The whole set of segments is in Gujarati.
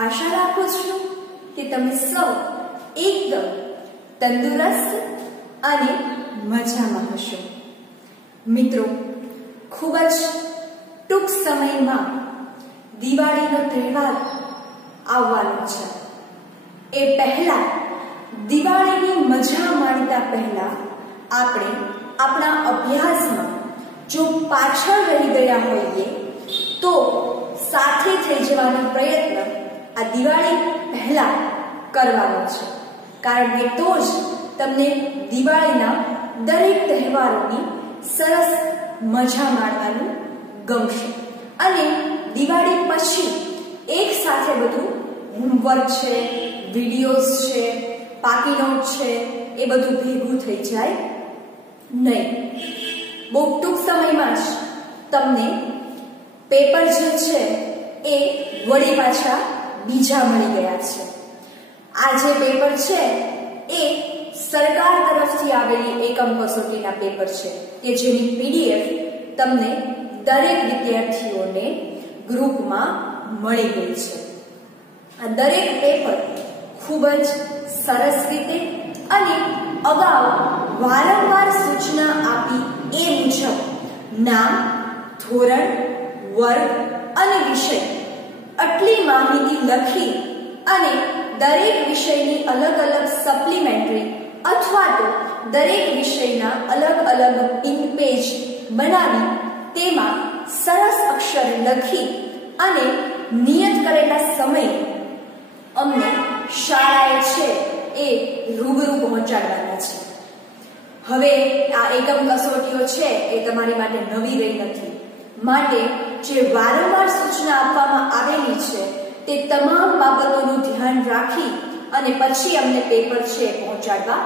આશા રાખું છું કે તમે સૌ એકદમ તંદુરસ્ત અને મજામાં હશો. મિત્રો, ખૂબ જ ટૂંક સમયમાં દિવાળીનો તહેવાર આવવાનો છે. એ પહેલા દિવાળીની મજા માણતા પહેલા આપણે આપણા અભ્યાસમાં જો પાછળ રહી ગયા હોઈએ તો સાથે થઈ જવાનો પ્રયત્ન આ દિવાળી પહેલા કરવાનો છે. કારણ કે તો જ તમને દિવાળીના દરેક તહેવારોની સરસ મજા માણવાનું ગમશે. અને દિવાળી પછી એક સાથે બધું હોમવર્ક છે, વિડીયોઝ છે, પાકી નોટ છે, એ બધું ભેગું થઈ જાય નહીં. બહુ ટૂંક સમયમાં જ તમને પેપર જે છે એ વળી પાછા બીજા મળી ગયા છે. આ જે પેપર છે એ સરકાર તરફથી આવેલી એકમ કસોટીના પેપર છે કે જેની પીડીએફ તમને દરેક વિદ્યાર્થીઓને ગ્રુપમાં મળી ગઈ છે. આ દરેક પેપર ખૂબ જ સરસ રીતે અને અગાઉ વારંવાર સૂચના આપી એ મુજબ નામ, ધોરણ, વર્ગ અને વિષય આટલી માહિતી લખી અને દરેક વિષયની અલગ અલગ સપ્લિમેન્ટરી અથવા તો દરેક વિષયના અલગ અલગ પિન પેજ બનાવી તેમાં સરસ અક્ષરે લખી અને નિયત કરેલા સમયે અમને શાળાએ છે એ રૂબરૂ પહોંચાડવાના છે. હવે આ એકમ કસોટીઓ છે એ તમારી માટે નવી રહી નથી. માટે જે વારંવાર સૂચના આપવામાં આવેલી છે તે તમામ બાબતોનું ધ્યાન રાખી અને પછી અમને પેપર છે પહોંચાડવા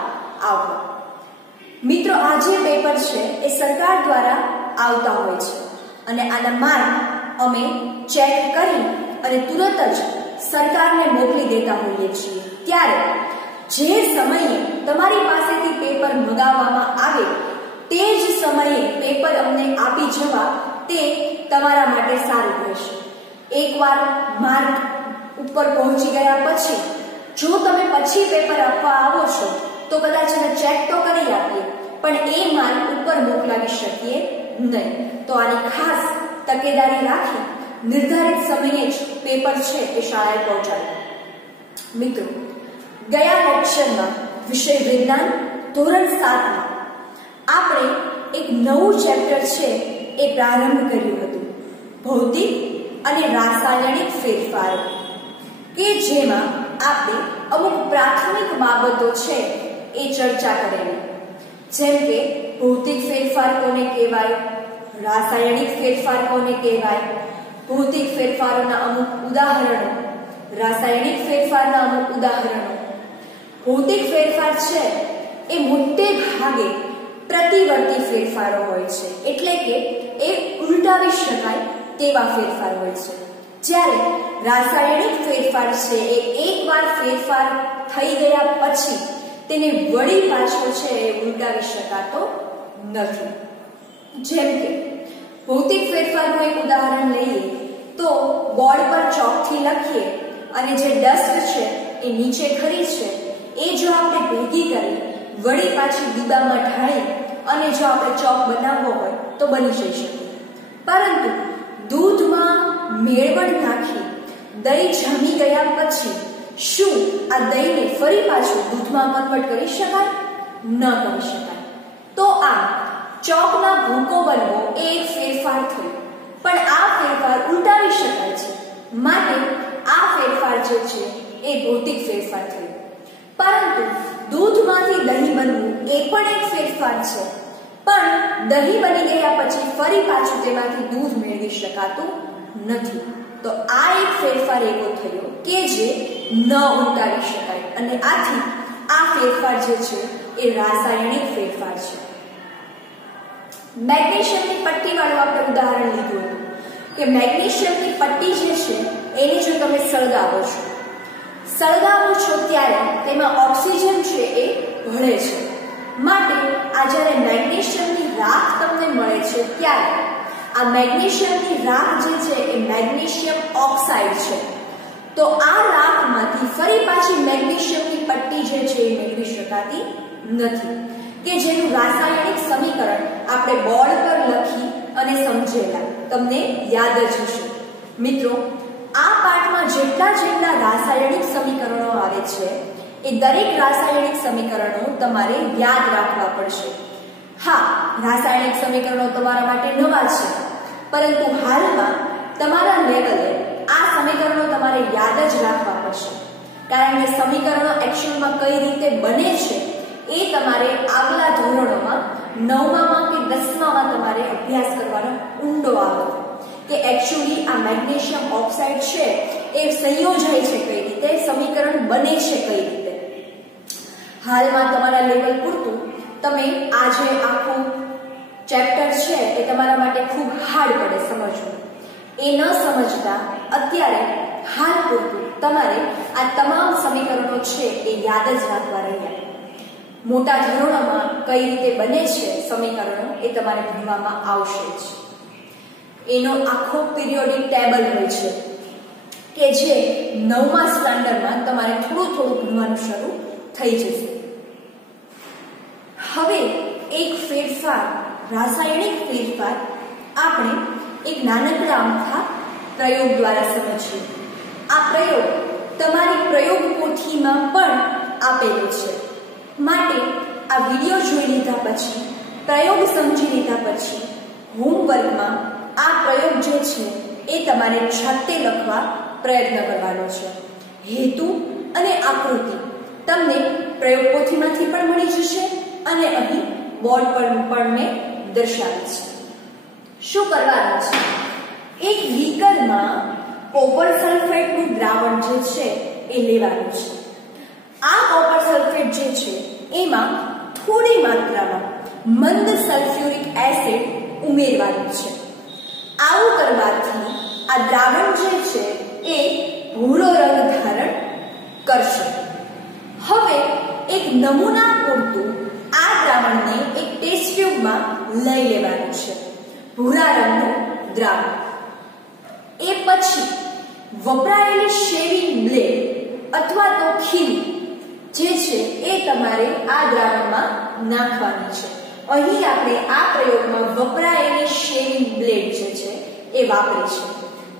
આવવા. મિત્રો, આ જે પેપર છે એ સરકાર દ્વારા આવતા હોય છે અને આના માર્ક અમે ચેક કરી અને તુરંત જ સરકારને મોકલી દેતા હોઈએ છીએ. ત્યારે જે સમયે તમારી પાસેથી પેપર મંગાવવામાં આવે તે જ સમયે પેપર અમને આપી જવા તે તમારા માટે સારું રહેશે. એકવાર માર્ક ઉપર પહોંચી ગયા પછી જો તમે પછી પેપર આપવા આવો છો તો કદાચ અમે ચેક તો કરી આપીએ પણ એ માર્ક ઉપર મોકલાવી શકીએ નહીં. તો આની ખાસ તકેદારી રાખી નિર્ધારિત સમયે જ પેપર છે એ શાળાએ પહોંચાડો. મિત્રો, ગયા લેક્ચરમાં વિષય વિજ્ઞાન ધોરણ 7માં આપણે એક નવું ચેપ્ટર છે એ પ્રારંભ કર્યું હતું, ભૌતિક અને રાસાયણિક ફેરફારો, કે જેમાં આપણે અમુક પ્રાથમિક બાબતો છે એ ચર્ચા કરેલી. જેમ કે ભૌતિક ફેરફાર કોને કહેવાય, રાસાયણિક ફેરફાર કોને કહેવાય, ભૌતિક ફેરફારોના અમુક ઉદાહરણો, રાસાયણિક ફેરફારના અમુક ઉદાહરણો. ભૌતિક ફેરફાર છે એ મોટે ભાગે પ્રતિવર્તી ફેરફારો હોય છે, એટલે કે એ ઉલટાવી શકાય તેવા ફેરફાર હોય છે. જ્યારે રાસાયણિક ફેરફાર છે એ એકવાર ફેરફાર થઈ ગયા પછી તેને વળી પાછો છે એ ઉલટાવી શકાતો નથી. જેમ કે ભૌતિક ફેરફારનું એક ઉદાહરણ લઈએ તો બોર્ડ પર ચોકથી લખીએ અને જે ડસ્ટ છે એ નીચે ખરી છે એ જો આપણે ભેગી કરી વળી પાછી ડીબામાં ઢાળી અને જો આપણે ચોક બનાવવો હોય તો બની જઈ શકે. પરંતુ દૂધમાં મેળવણ નાખી દહીં જામી ગયા પછી શું આ દહીંને ફરી પાછું દૂધમાં કન્વર્ટ કરી શકાય? ન કરી શકાય. તો આ ચોકના ભૂકો બનવો એ એક ફેરફાર થયો, પણ આ ફેરફાર ઉલટાવી શકાય છે માટે આ ફેરફાર જે છે એ ભૌતિક ફેરફાર થયો. પરંતુ દૂધમાંથી દહીં બનવું એ પણ એક ફેરફાર છે, પણ દહીં બની ગયા પછી ફરી પાછું તેમાંથી દૂધ મેળવી શકાતું નથી. તો આ એક ફેરફાર એવો થયો કે જે ન ઉલટાવી શકાય અને આથી આ ફેરફાર જે છે એ રાસાયણિક ફેરફાર છે. મેગ્નેશિયમની પટ્ટીવાળું આપણે ઉદાહરણ લીધું હતું કે મેગ્નેશિયમની પટ્ટી જે છે એને જો તમે સળગાવો છો ત્યારે તેમાં ઓક્સિજન છે એ ભળે છે. માટે આ જ્યારે મેગ્નેશિયમની રાખ તમને મળે છે ત્યારે આ મેગ્નેશિયમની રાખ જે છે એ મેગ્નેશિયમ ઓક્સાઇડ છે. તો આ રાખમાંથી ફરી પાછી મેગ્નેશિયમની પટ્ટી જે છે એ મેળવી શકાતી નથી, કે જેનું રાસાયણિક સમીકરણ આપણે બોર્ડ પર લખી અને સમજેલા, તમને યાદ જ હશે. મિત્રો, આ પાઠમાં જેટલા રાસાયણિક સમીકરણો આવે છે એ દરેક રાસાયણિક સમીકરણો તમારે યાદ રાખવા પડશે. હા, રાસાયણિક સમીકરણો તમારા માટે નવા છે, પરંતુ હાલમાં તમારા લેવલે આ સમીકરણો તમારે યાદ જ રાખવા પડશે, કારણ કે સમીકરણો એક્ચ્યુઅલમાં કઈ રીતે બને છે એ તમારે આગલા ધોરણોમાં 9માં કે 10માં તમારે અભ્યાસ કરવાનો ઊંડો આવે કે એક્ચ્યુઅલી આ મેગ્નેશિયમ ઓક્સાઇડ છે એ સંયોજાય છે કઈ રીતે, સમીકરણ બને છે કઈ રીતે. હાલમાં તમારા લેવલ પૂરતું તમે આ જે આખું ચેપ્ટર છે એ તમારા માટે ખૂબ હાર્ડ પડે સમજવું. એ ન સમજતા અત્યારે હાલ પૂરતું તમારે આ તમામ સમીકરણો છે એ યાદ જ રાખવા રહ્યા. મોટા ધોરણોમાં કઈ રીતે બને છે સમીકરણો એ તમારે ભણવામાં આવશે જ. એનો આખો પિરિયોડિક ટેબલ હોય છે કે જે 9મા સ્ટાન્ડર્ડમાં તમારે થોડું ભણવાનું શરૂ થઈ જશે. હવે એક ફેરફાર, રાસાયણિક ફેરફાર આપણે એક નાનકડા અમથા પ્રયોગ દ્વારા સમજીએ. આ પ્રયોગ તમારી પ્રયોગ પોથીમાં પણ આપેલો છે, માટે આ વિડિયો જોઈ લીધા પછી, પ્રયોગ સમજી લીધા પછી હોમવર્કમાં આ પ્રયોગ જે છે એ તમારે જાતે લખવા પ્રયત્ન કરવાનો છે. હેતુ અને આકૃતિ તમને પ્રયોગ પોથીમાંથી પણ મળી જશે અને અહીં બોર્ડ પર પણ દર્શાવી છે. શું કરવાનું છે? એક બીકરમાં કોપર સલ્ફેટનું દ્રાવણ જે છે એ લેવાનું છે. આ કોપર સલ્ફેટ જે છે એમાં થોડી માત્રામાં મંદ સલ્ફ્યુરિક એસિડ ઉમેરવાનું છે. આવું કરવાથી આ દ્રાવણ જે છે એ ભૂરો રંગ ધારણ કરશે. હવે એક નમૂના પૂરતું આ દ્રાવણને એક ટેસ્ટ ટ્યુબમાં લઈ લેવાનું છે, ભૂરા રંગનું દ્રાવણ. એ પછી વપરાયેલી શેવિંગ બ્લેડ અથવા તો ખીલી જે છે એ તમારે આ દ્રાવણમાં નાખવાની છે. અહીં આપણે આ પ્રયોગમાં વપરાયેલી શેવિંગ બ્લેડ જે છે એ વાપરી છે.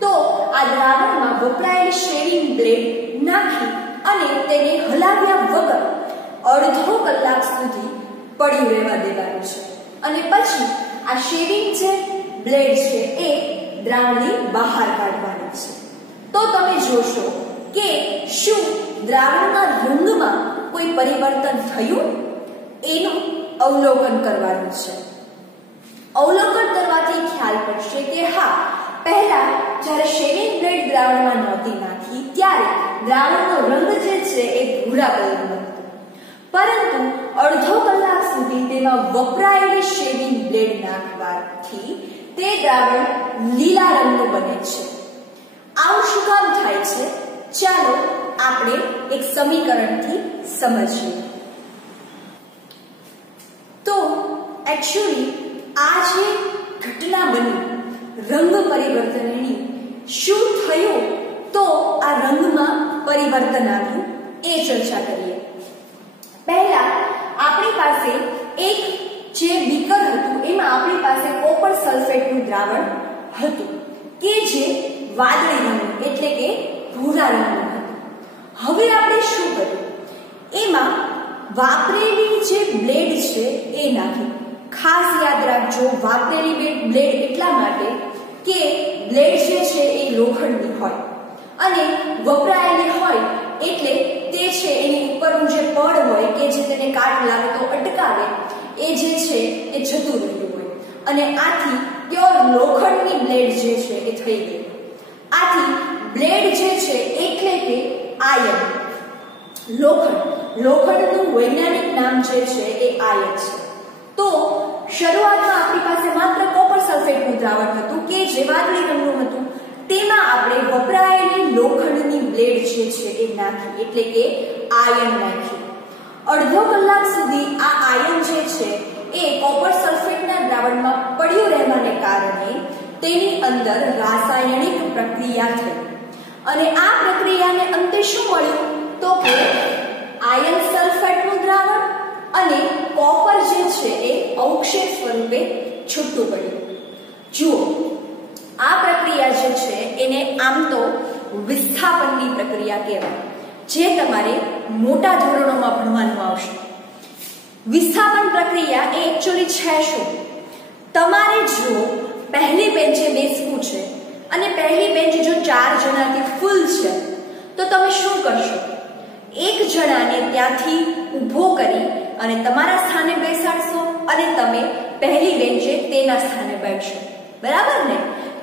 તો આ દ્રાવણમાં વપરાયેલી શેવિંગ બ્લેડ નાખી અને તેને હલાવ્યા વગર અડધો કલાક સુધી પડ્યું રહેવા દેવાનું છે. અને પછી આ શેવિંગ જે બ્લેડ છે એ દ્રાવણની બહાર કાઢવાની છે. તો તમે જોશો કે શું દ્રાવણના રંગમાં કોઈ પરિવર્તન થયું, એનું અવલોકન કરવાનું છે. અવલોકન કરવાથી ખ્યાલ પડશે કે હા, પહેલા જ્યારે શેવિંગ બ્લેડ દ્રાવણમાં નહોતી નાખી ત્યારે દ્રાવણનો રંગ જે છે એ ભૂરા કલરનો હતો, પરંતુ અડધો કલાક સુધી તેમાં વપરાયેલી શેવિંગ બ્લેડ નાખવાથી તે દ્રાવણ લીલા રંગનું બને છે. આવું શું કામ થાય છે? ચાલો આપણે એક સમીકરણથી સમજીએ. તો એક્ચ્યુઅલી આ જે ઘટના બની રંગ પરિવર્તનની, શું થયું તો આ રંગમાં પરિવર્તન આવ્યું એ ચર્ચા કરીએ. પહેલા આપણી પાસે એક જે બીકર હતું એમાં આપણી પાસે કોપર સલ્ફેટનું દ્રાવણ હતું કે જે વાદળી રંગનું એટલે કે ભૂરા રંગનું હતું. હવે આપણે શું કર્યું? એમાં વાપરેલી જે બ્લેડ છે એ નાખી. ખાસ યાદ રાખજો, વાપરેલી બ્લેડ એટલા માટે કે બ્લેડ જે છે એ લોખંડની હોય અને વપરાયેલી હોય એટલે તે છે એની ઉપરનું જે પડ હોય કે જે તેને કાટ લાગે તો અટકાવે એ જે છે એ જતું રહ્યું હોય અને આથી પ્યોર લોખંડની બ્લેડ જે છે એ થઈ ગઈ. આથી બ્લેડ જે છે એટલે કે આયન, લોખંડનું વૈજ્ઞાનિક નામ જે છે એ આયન છે. તો શરૂઆતમાં આપણી પાસે માત્ર કોપર સલ્ફેટનું દ્રાવણ હતું કે જે વાદળી રંગનું હતું. તેમાં આપણે વપરાયેલી લોખંડની બ્લેડ જે છે એ નાખી એટલે કે આયન નાખ્યું. અડધો કલાક સુધી આ આયન જે છે એ કોપર સલ્ફેટના દ્રાવણમાં પડ્યું રહેવાને કારણે તેની અંદર રાસાયણિક પ્રક્રિયા થઈ અને આ પ્રક્રિયાને અંતે શું મળ્યું તો કે આયર્ન સલ્ફેટનું દ્રાવણ અને કોપર જે છે એ અવક્ષેપ સ્વરૂપે છૂટું પડ્યું. જુઓ, આ પ્રક્રિયા જે છે એને આમ તો વિસ્થાપનની પ્રક્રિયા કહેવાય, જે તમારે મોટા ધોરણોમાં ભણવાનું આવશે. વિસ્થાપન પ્રક્રિયા એ એકચ્યુઅલી છે શું? તમારે જો પહેલી બેન્ચે બેસવું છે અને પહેલી બેન્ચ જો 4 જણાથી ફૂલ છે તો તમે શું કરશો? એક જણાને ત્યાંથી ઊભો કરી અને તમારા સ્થાને બેસાડશો અને તમે પહેલી બેન્ચે તેના સ્થાને બેસશો, બરાબર ને?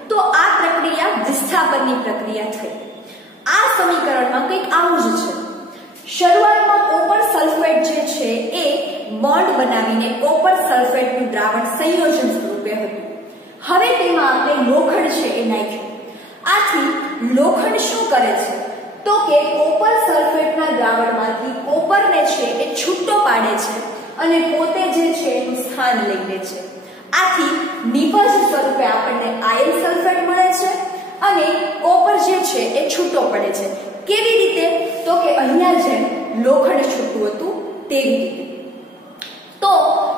તો આ પ્રક્રિયા વિસ્થાપનની પ્રક્રિયા થઈ. આ સમીકરણમાં કંઈક આવું જ છે. શરૂઆતમાં કોપર સલ્ફેટ જે છે એ બોન્ડ બનાવીને કોપર સલ્ફેટનું દ્રાવણ સંયોજન સ્વરૂપે હતું. હવે તેમાં આપણે લોખંડ છે એ નાખ્યું. આથી લોખંડ શું કરે છે તો કે કોપર સલ્ફેટના દ્રાવણમાંથી કોપરને છે એ છૂટો પાડે છે અને પોતે જે છે એનું સ્થાન લઈ લે છે. આથી નિપજ સ્વરૂપે આપણને આયર્ન સલ્ફેટ મળે છે અને કોપર જે છે એ છૂટો પડે છે. કેવી રીતે? તો કે અહીંયા જેમ લોખંડ છૂટું હતું તેવી રીતે. તો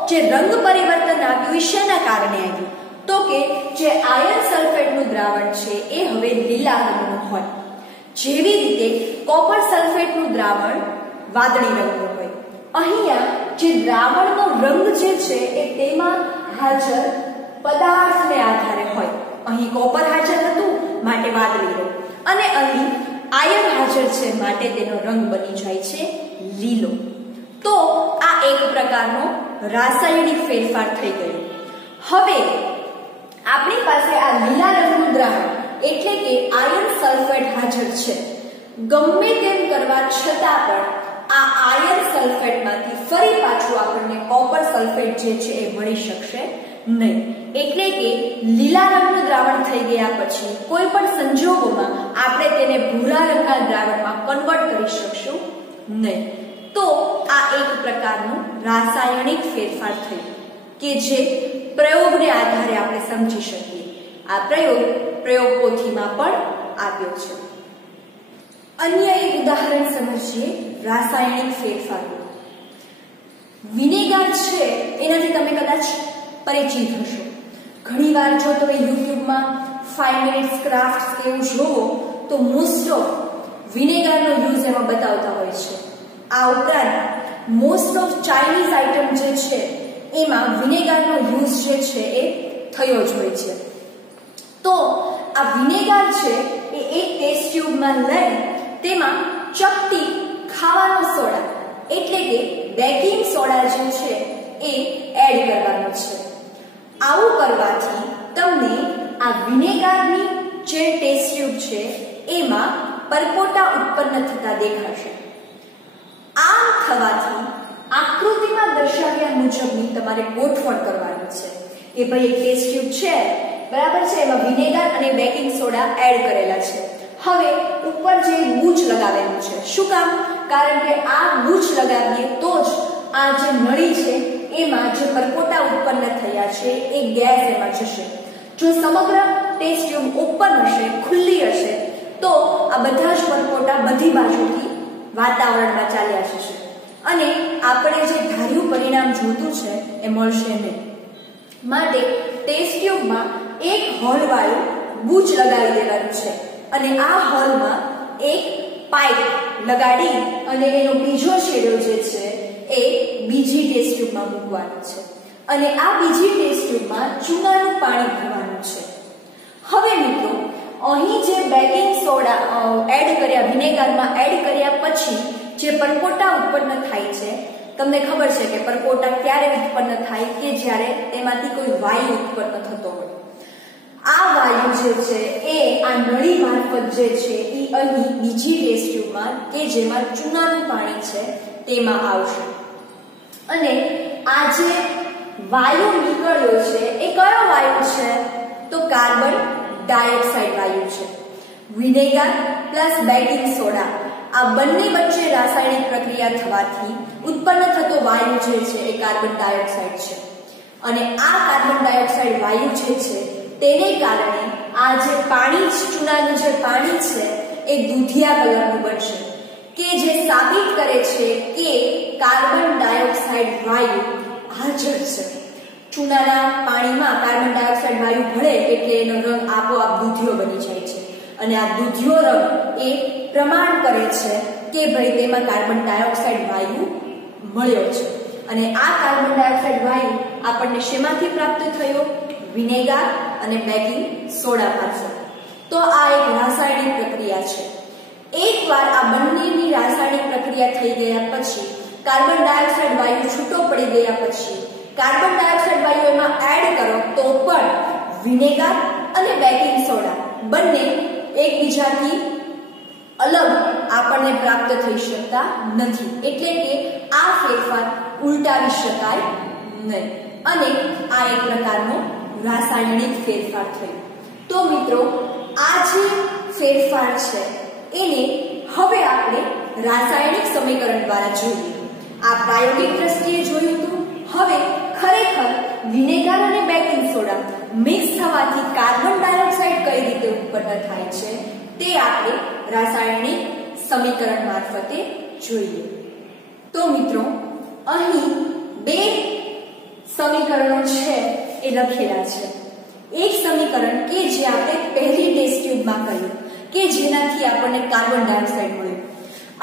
જે રંગ પરિવર્તન આવ્યું એ શેના કારણે આવ્યું તો કે જે આયર્ન સલ્ફેટનું દ્રાવણ છે એ હવે લીલા રંગનું હોય, જેવી રીતે કોપર સલ્ફેટનું દ્રાવણ વાદળી રંગનું હોય. અહીંયા જે દ્રાવણનો રંગ જે છે એ તેમાં હાજર પદાર્થને આધારે હોય. અહીં કોપર હાજર હતું માટે વાદળી રંગ, અને અહીં આયર્ન હાજર છે માટે તેનો રંગ બની જાય છે લીલો. તો આ એક પ્રકારનો રાસાયણિક ફેરફાર થઈ ગયો. હવે આપણી પાસે આ લીલા રંગનું દ્રાવણ એટલે કે આયર્ન સલ્ફેટ હાજર છે. ગમે તેમ કરવા છતાં પણ આ આયર્ન સલ્ફેટમાંથી ફરી પાછું આપણને કોપર સલ્ફેટ જે છે એ મળી શકશે નહીં. એટલે કે લીલા રંગનું દ્રાવણ થઈ ગયા પછી કોઈ પણ સંજોગોમાં આપણે તેને ભૂરા રંગના દ્રાવણમાં કન્વર્ટ કરી શકશું નહીં. તો આ એક પ્રકારનું રાસાયણિક ફેરફાર થયો કે જે પ્રયોગને આધારે આપણે સમજી શકીએ. આ પ્રયોગ પોથીમાં પણ આપ્યો છે. અન્ય એક ઉદાહરણ સમજીએ રાસાયણિક ફેરફારનું. વિનેગર છે એનાથી તમે કદાચ પરિચિત હશો. ઘણીવાર જો તમે યુટ્યુબમાં 5 મિનિટ્સ ક્રાફ્ટ એવું જોવો તો મોસ્ટ ઓફ વિનેગરનો યુઝ એમાં બતાવતા હોય છે. આ ઉપરાંત મોસ્ટ ઓફ ચાઇનીઝ આઇટમ જે છે એમાં વિનેગરનો યુઝ જે છે એ થયો જ હોય છે. તો આ વિનેગર છે એ એક ટેસ્ટ ટ્યુબમાં લઈ તેમાં ચપટી ખાવાનો સોડા એટલે કે બેકિંગ સોડા જે છે એ એડ કરવાનો છે. આવું કરવાથી તમને આ વિનેગરની જે ટેસ્ટ ટ્યુબ છે એમાં પરપોટા ઉત્પન્ન થતા દેખાશે. આમ થવાથી આકૃતિમાં દર્શાવ્યા મુજબની તમારે ગોઠવણ કરવાની છે કે ભાઈ એક ટેસ્ટ ટ્યુબ છે, બરાબર છે, એમાં વિનેગર અને બેકિંગ સોડા એડ કરેલા છે. હવે ઉપર જે બૂચ લગાવેલું છે, શું કામ? કારણ કે આ બૂચ લગાવીએ તો જ આ જે નળી છે એમાં જે પરપોટા ઉત્પન્ન થયા છે એ ગેસ એમાં જશે. જો સમગ્ર ટેસ્ટ ટ્યુબ ઓપન હશે, ખુલ્લી હશે, તો આ બધા જ પરપોટા બધી બાજુથી વાતાવરણમાં ચાલ્યા જશે અને આપણે જે ધાર્યું પરિણામ જોતું છે એ મળશે નહીં. માટે ટેસ્ટ ટ્યુબમાં એક હોલવાળું બૂચ લગાવી દેવાનું છે અને આ હોલમાં એક પાઇપ લગાડી અને એનો બીજો છેડો જે છે એ બીજી ટેસ્ટ ટ્યુબમાં મૂકવાનો છે અને આ બીજી ટેસ્ટ ટ્યુબમાં ચૂનાનું પાણી ભરવાનું છે. હવે મિત્રો, અહીં જે બેકિંગ સોડા એડ કર્યા, વિનેગરમાં એડ કર્યા પછી જે પરપોટા ઉત્પન્ન થાય છે, તમને ખબર છે કે પરપોટા ક્યારે ઉત્પન્ન થાય કે જ્યારે તેમાંથી કોઈ વાયુ ઉત્પન્ન થતો હોય. આ વાયુ જે છે એ આ નળી મારફત જે છે એ અહીં બીજી ટેસ્ટ ટ્યુબમાં કે જેમાં ચૂનાનું પાણી છે તેમાં આવશે અને આ જે વાયુ નીકળ્યો છે એ કયો વાયુ છે તો કાર્બન ડાયોક્સાઇડ વાયુ છે. વિનેગર પ્લસ બેકિંગ સોડા આ બંને વચ્ચે રાસાયણિક પ્રક્રિયા થવાથી ઉત્પન્ન થતો વાયુ જે છે એ કાર્બન ડાયોક્સાઇડ છે અને આ કાર્બન ડાયોક્સાઇડ વાયુ જે છે તેને કારણે આ જે પાણી, ચૂનાનું જે પાણી છે એ દૂધિયા કલરનું બનશે, કે જે સાબિત કરે છે કે કાર્બન ડાયોક્સાઇડ વાયુ હાજર છે. ચૂનાના પાણીમાં કાર્બન ડાયોક્સાઇડ વાયુ ભળે એટલે એનો રંગ આપોઆપ દૂધિયો બની જાય છે, અને આ દૂધિયો રંગ એ પ્રમાણ કરે છે કે ભાઈ તેમાં કાર્બન ડાયોક્સાઇડ વાયુ મળ્યો છે. અને આ કાર્બન ડાયોક્સાઇડ વાયુ આપણને શેમાંથી પ્રાપ્ત થયો? વિનેગર અને બેકિંગ સોડા મારફત. તો આ એક રાસાયણિક પ્રક્રિયા છે. એકવાર આ બંનેની રાસાયણિક પ્રક્રિયા થઈ ગયા પછી, કાર્બન ડાયોક્સાઇડ વાયુ છૂટો પડી ગયા પછી કાર્બન ડાયોક્સાઇડ વાયુ એમાં એડ કરો તો પણ વિનેગર અને બેકિંગ સોડા બંને એકબીજાથી અલગ આપણને પ્રાપ્ત થઈ શકતા નથી. એટલે કે આ ફેરફાર ઉલટાવી શકાય નહીં, અને આ એક પ્રકારનો રાસાયણિક ફેરફાર થયો. તો મિત્રો, આ જે ફેરફાર છે એને હવે આપણે રાસાયણિક સમીકરણ દ્વારા જોઈએ. આ પ્રાયોગિક દ્રષ્ટિએ જોયું હતું. હવે ખરેખર વિનેગર અને બેકિંગ સોડા મિક્સ થવાથી કાર્બન ડાયોક્સાઇડ કઈ રીતે ઉત્પન્ન થાય છે તે આપણે રાસાયણિક સમીકરણ મારફતે જોઈએ. તો મિત્રો, અહીં બે સમીકરણો છે એ લખેલા છે. એક સમીકરણ કે જે આપણે પહેલી ટેસ્ટ ટ્યુબમાં કર્યું કે જેનાથી આપણને કાર્બન ડાયોક્સાઇડ મળ્યો,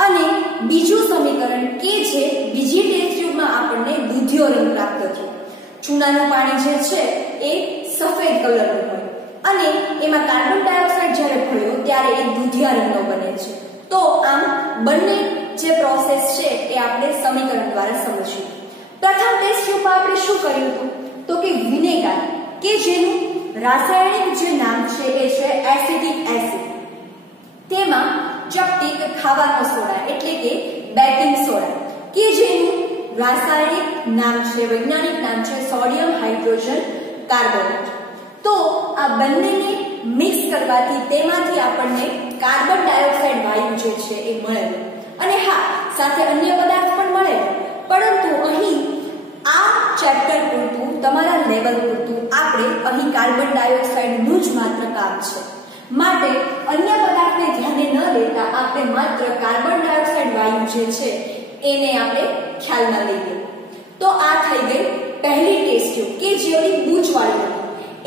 અને બીજું સમીકરણ કે જે બીજી ટેસ્ટ ટ્યુબમાં આપણને દૂધિયો રંગ પ્રાપ્ત થયો. ચૂનાનું પાણી જે છે એ સફેદ કલરનું હોય અને એમાં કાર્બન ડાયોક્સાઇડ જ્યારે ભળ્યો ત્યારે એ દૂધિયા રંગનો બને છે. તો આમ બંને જે પ્રોસેસ છે એ આપણે સમીકરણ દ્વારા સમજીશું. પ્રથમ ટેસ્ટ ટ્યુબમાં આપણે શું કર્યું હતું? તો કે વિનેગર, કે જેનું રાસાયણિક જે નામ છે એ છે એસિટિક એસિડ, તેમાં ચપટી ખાવાનો સોડા એટલે કે બેકિંગ સોડા, કે જેનું રાસાયણિક નામ છે, વૈજ્ઞાનિક નામ છે સોડિયમ હાઇડ્રોજન કાર્બોનેટ. તો આ બંનેને મિક્સ કરવાથી તેમાંથી આપણને કાર્બન ડાયોક્સાઇડ વાયુ જે છે એ મળે, અને હા, સાથે અન્ય પદાર્થ પણ મળે. પરંતુ અહીં આ ચેપ્ટર પૂરતું, તમારા લેવલ પૂરતું આપણે અહીં કાર્બન ડાયોક્સાઇડનું જ માત્ર કામ છે, માટે અન્ય પદાર્થને ધ્યાને ન લેતા આપણે માત્ર કાર્બન ડાયોક્સાઇડ વાયુ જે છે એને આપણે ખ્યાલમાં લઈએ. તો આ થઈ ગઈ પહેલી ટેસ્ટ ટ્યુબ કે જેની બૂચવાળી હતી.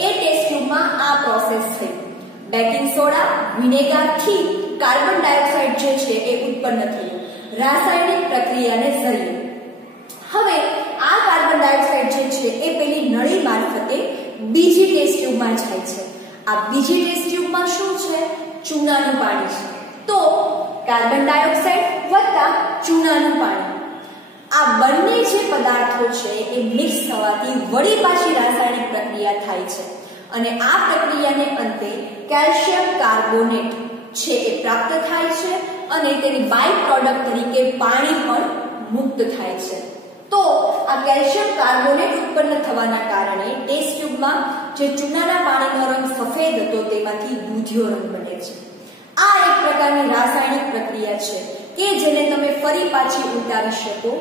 એ ટેસ્ટ ટ્યુબમાં આ પ્રોસેસ થઈ. બેકિંગ સોડા, વિનેગરથી કાર્બન ડાયોક્સાઇડ જે છે એ ઉત્પન્ન થયું રાસાયણિક પ્રક્રિયાને ઝરીએ. હવે આ કાર્બન ડાયોક્સાઇડ જે છે એ પેલી નળી મારફતે બીજી ટેસ્ટ ટ્યુબમાં જાય છે. આ બીજી ટેસ્ટ ટ્યુબમાં શું છે? ચૂનાનું પાણી છે. તો કાર્બન ડાયોક્સાઇડ વત્તા ચૂનાનું પાણી, આ બંને જે પદાર્થો છે એ મિક્સ થવાથી વળી પાછી રાસાયણિક પ્રક્રિયા થાય છે, અને આ પ્રક્રિયાને અંતે કેલ્શિયમ કાર્બોનેટ છે એ પ્રાપ્ત થાય છે, અને તેની બાય પ્રોડક્ટ તરીકે પાણી પણ મુક્ત થાય છે. તો આ કેલ્શિયમ કાર્બોનેટ ઉત્પન્ન થવાના કારણે ટેસ્ટ ટ્યુબમાં જે ચૂનાના પાણીનો રંગ સફેદ હતો તેમાંથી દૂધિયો રંગ બને છે. આ એક પ્રકારની રાસાયણિક પ્રક્રિયા છે કે જેને તમે ફરી પાછી ઉલટાવી શકો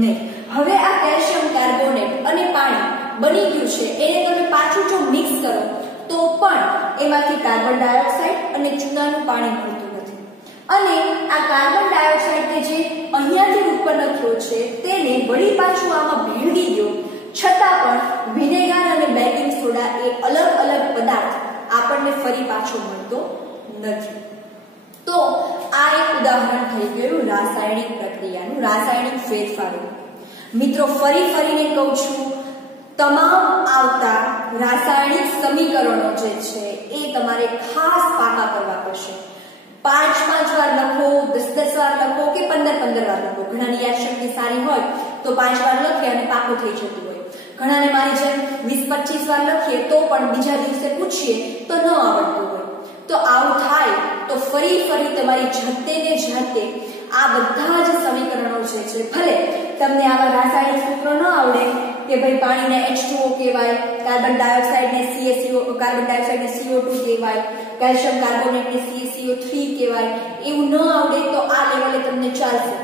નહીં. હવે આ કેલ્શિયમ કાર્બોનેટ અને પાણી બની ગયું છે, એને તમે પાછું જો મિક્સ કરો તો પણ એમાંથી કાર્બન ડાયોક્સાઇડ અને ચૂનાનું પાણી મળતું નથી, અને આ કાર્બન ડાયોક્સાઇડ કે જે અહીંયાથી ઉત્પન્ન થયો છે તેને વળી પાછું આમાં ભેળવી દો, છતાં પણ વિનેગર અને બેકિંગ સોડા એ અલગ અલગ પદાર્થ આપણને ફરી પાછો મળતો નથી. તો આ એક ઉદાહરણ થઈ ગયું રાસાયણિક પ્રક્રિયાનું, રાસાયણિક ફેરફારો. મિત્રો, ફરીને કહું છું, તમામ આવતા રાસાયણિક સમીકરણો જે છે એ તમારે ખાસ પાકા કરવા પડશે. 5 વાર લખો, 10 વાર લખો કે 15 વાર લખો. ઘણાની યાદશક્તિ સારી હોય તો 5 વાર લખીએ અને પાકું થઈ જતું હોય. ઘણાને મારી જેમ 20-25 વાર લખીએ તો પણ બીજા દિવસે પૂછીએ તો ન આવડતું હોય. તો આવું થાય તો ફરી તમારી જાતે ને જાતે આ બધા જ સમીકરણો જે છે, ભલે તમને આવા રાસાયણિક સૂત્રો ન આવડે કે ભાઈ પાણીને H2O કહેવાય, કાર્બન ડાયોક્સાઇડને કાર્બન ડાયોક્સાઇડને CO2 કહેવાય, કેલ્શિયમ કાર્બોનેટને CaCO3 કહેવાય, એવું ન આવડે તો આ લેવલે તમને ચાલશે.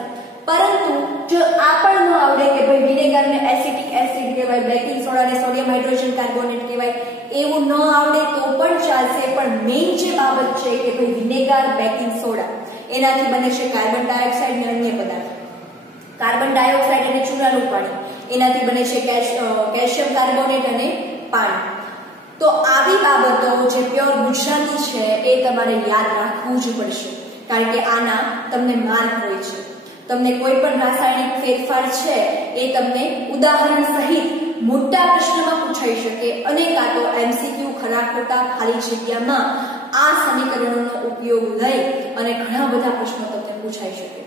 પરંતુ જો આ પણ ન આવડે કે ભાઈ વિનેગરને એસિટિક એસિડ કહેવાય, બેકિંગ સોડાને સોડિયમ હાઇડ્રોજન કાર્બોનેટ કહેવાય, એવું ન આવડે તો પણ ચાલશે, પણ મેઇન જે બાબત છે કે ભાઈ વિનેગર, બેકિંગ સોડા એનાથી બને છે કાર્બન ડાયોક્સાઇડ અને અન્ય પદાર્થો. કાર્બન ડાયોક્સાઇડ અને ચૂનાનું પાણી, એનાથી બને છે કેલ્શિયમ કાર્બોનેટ અને પાણી. તો આવી બાબતો જે પ્યોર ગુજરાતી છે એ તમારે યાદ રાખવું જ પડશે, કારણ કે આના તમને માર્ક હોય છે. તમને કોઈ પણ રાસાયણિક ફેરફાર છે એ તમને ઉદાહરણ સહિત મોટા પ્રશ્નમાં પૂછાઈ શકે, અને કાં તો એમસીક્યુ ખરા ખોટા ખાલી જગ્યામાં આ સમીકરણોનો ઉપયોગ લઈ અને ઘણા બધા પ્રશ્નો તમને પૂછાઈ શકે.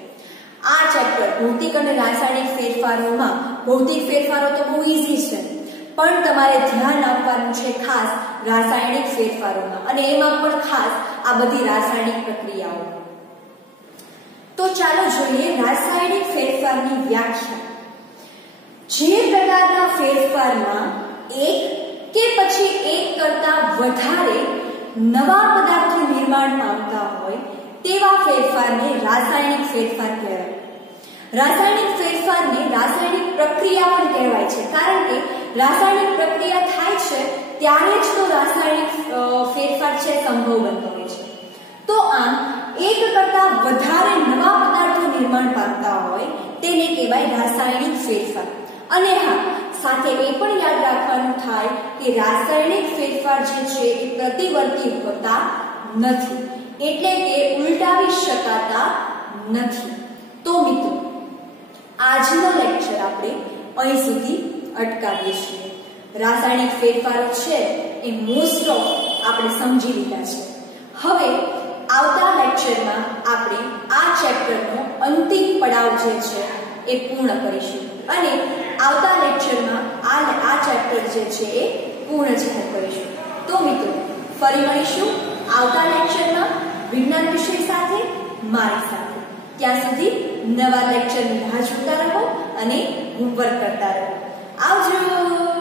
આ ચેપ્ટર ભૌતિક અને રાસાયણિક ફેરફારોમાં, ભૌતિક ફેરફારો તો બહુ ઈઝી છે, પણ તમારે ધ્યાન આપવાનું છે ખાસ રાસાયણિક ફેરફારોમાં, અને એમાં પણ ખાસ આ બધી રાસાયણિક પ્રક્રિયાઓ. તો ચાલો જોઈએ રાસાયણિક ફેરફારની વ્યાખ્યા. જે પ્રકારના ફેરફારમાં એક કે પછી એક કરતાં વધારે નવા પદાર્થો નિર્માણ પામતા હોય તેવા ફેરફારને રાસાયણિક ફેરફાર કહેવાય. રાસાયણિક ફેરફારને રાસાયણિક પ્રક્રિયા પણ કહેવાય છે, કારણ કે રાસાયણિક પ્રક્રિયા થાય છે ત્યારે જ તો રાસાયણિક ફેરફાર છે સંભવ બનતો હોય છે. તો આમ એક કરતાં વધારે નવા પદાર્થો નિર્માણ પામતા હોય તેને કહેવાય રાસાયણિક ફેરફાર. અને હા, સાથે એ પણ યાદ રાખવાનું થાય કે રાસાયણિક ફેરફાર જે છે એ પ્રતિવર્તી હોતા નથી, એટલે કે ઉલટાવી શકાતા નથી. તો મિત્રો, આજનો લેક્ચર આપણે અહીં સુધી અટકાવીએ છીએ. રાસાયણિક ફેરફારો છે એ મોસ્ટ ઓફ આપણે સમજી લીધા છે. હવે આવતા લેક્ચરમાં આપણે આ ચેપ્ટરનો અંતિમ પડાવ જે છે એ પૂર્ણ કરીશું, અને આવતા લેક્ચરમાં આ ચેપ્ટર જે છે એ પૂર્ણ જાહેર કરીશું. તો મિત્રો, ફરી મળીશું આવતા લેક્ચરમાં વિજ્ઞાન વિષય સાથે, મારી સાથે. ત્યાં સુધી નવા લેક્ચરની રાહ જોતા રહો અને હોમવર્ક કરતા રહો. આવજો.